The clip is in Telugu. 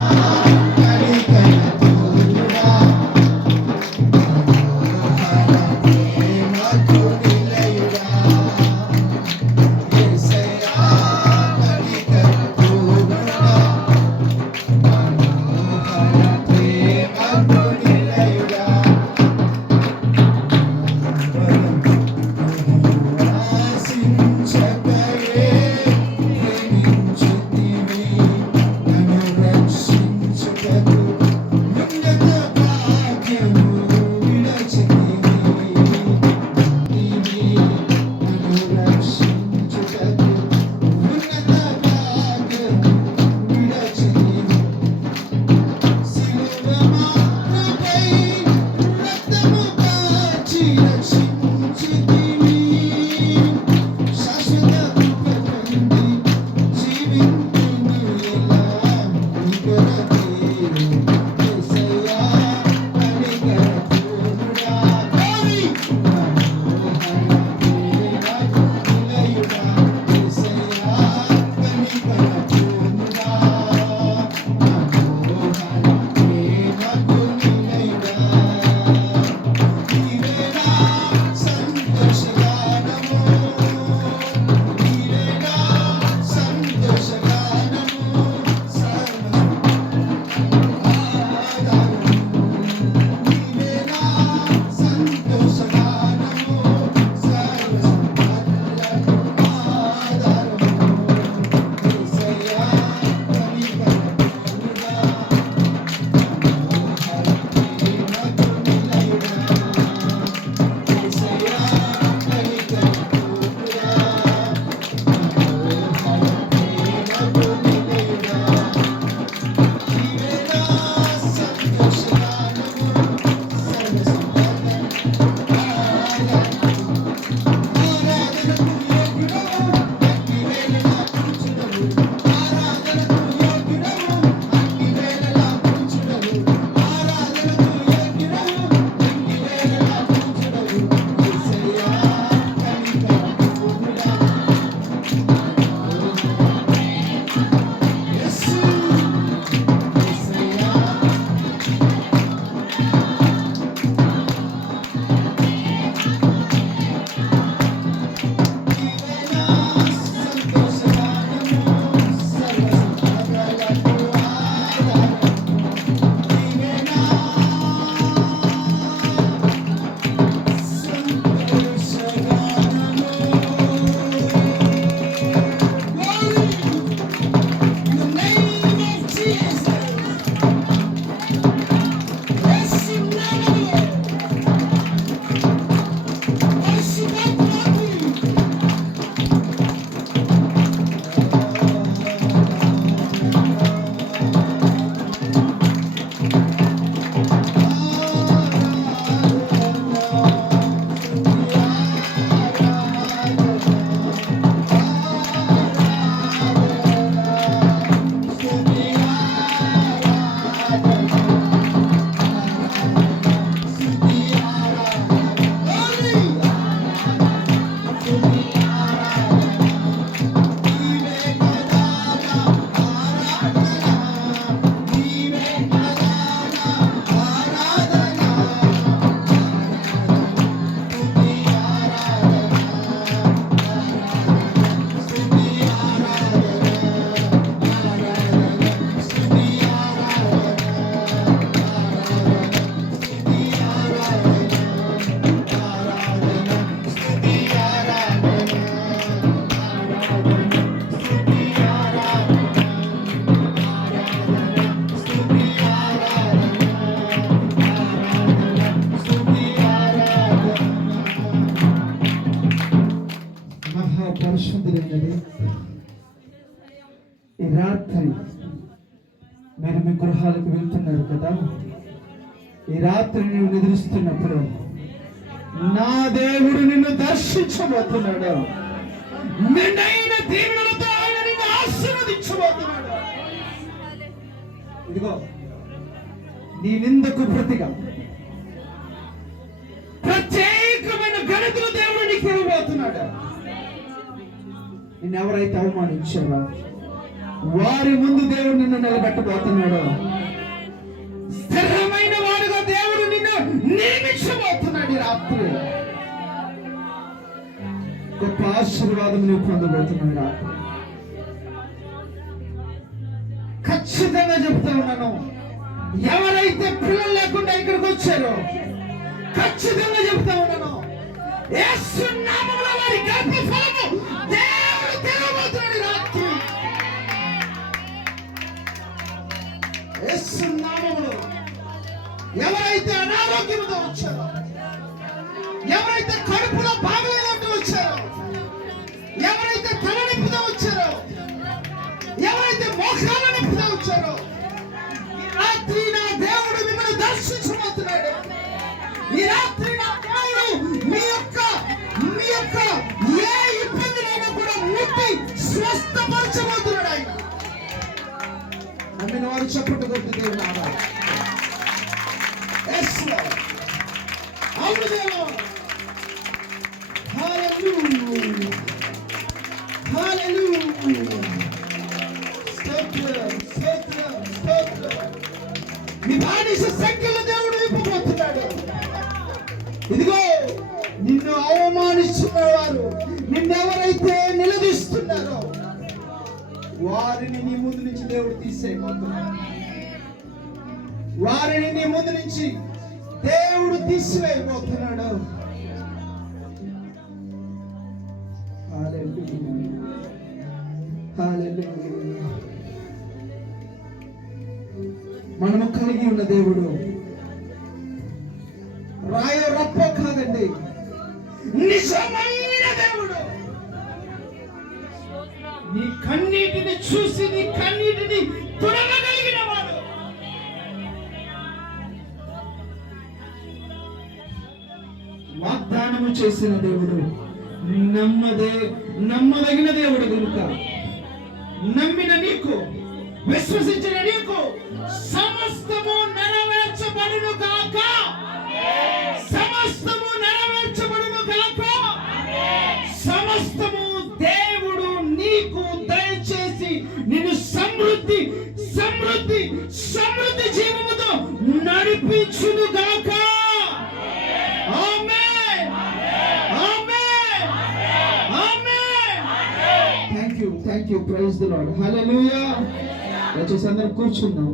you పరిశుద్ధులైనది. ఈ రాత్రి మీరు మీ గృహాలకు వెళ్తున్నారు కదా? ఈ రాత్రి నువ్వు నిద్రిస్తున్నప్పుడు నా దేవుడు నిన్ను దర్శించబోతున్నాడు. నిన్నైన దీవెనలతో ఆయన నిన్ను ఆశీర్వదించబోతున్నాడు. ఇదిగో నీ నిందకు ప్రతిగా ప్రత్యేకమైన గణితులు దేవుడు నీకు ఇవ్వబోతున్నాడు. నిన్నెవరైతే అవమానించారో వారి ముందు దేవుడు నిన్ను నిలబెట్టబోతున్నాడు. స్థిరమైన వాడుగా దేవుడు నిన్ను నియమించబోతున్నాడు ఈ రాత్రి. గొప్ప ఆశీర్వాదం నువ్వు పొందబోతున్నాడు రాత్రి. ఖచ్చితంగా చెప్తా ఉన్నాను. ఎవరైతే పిల్లలు లేకుండా ఇక్కడికి వచ్చారో ఖచ్చితంగా చెప్తా ఉన్నాను. ఎవరైతే కడుపులో బాగలేనట్టు వచ్చారో ఎవరైతే తలనొప్పితో వచ్చారో ఎవరైతే మోకాల నొప్పితో వచ్చారో రాత్రి నా దేవుడు మిమ్మల్ని దర్శించబోతున్నాడు. ఈ రాత్రి నా దేవుడు మీ యొక్క మీ యొక్క ఏ ఇబ్బందినైనా కూడా ముట్టి స్వస్థపరచబోతున్నాడు ఆయన. నమ్మిన వారు చెప్పట్టు కొట్టి దేవుడు అవును దేవుడు. ఇదిగో నిన్ను అవమానిస్తున్న వారు. నిన్నెవరైతే నిలదీస్తున్నారో వారిని నీ ముందు నుంచి దేవుడు తీసేయబోతున్నాడు వారిని నీ ముందు నుంచి దేవుడు తీసివేయబోతున్నాడు. రాయ కాదండి. నిజమైన దేవుడు. నీ కన్నీటిని చూసి నీ కన్నీటిని తుడగలిగిన వాడు. వాగ్దానము చేసిన దేవుడు నమ్మదే నమ్మదగిన దేవుడు కనుక. నమ్మిన నీకు విశ్వసించిన నీకు సమస్తము నెరవేర్చబడును కాక సమృద్ధి సమృద్ధి సమృద్ధి జీవముతో నడిపించును గాక. Thank you thank you praise the Lord hallelujah వచ్చేసి అందరం కూర్చున్నాం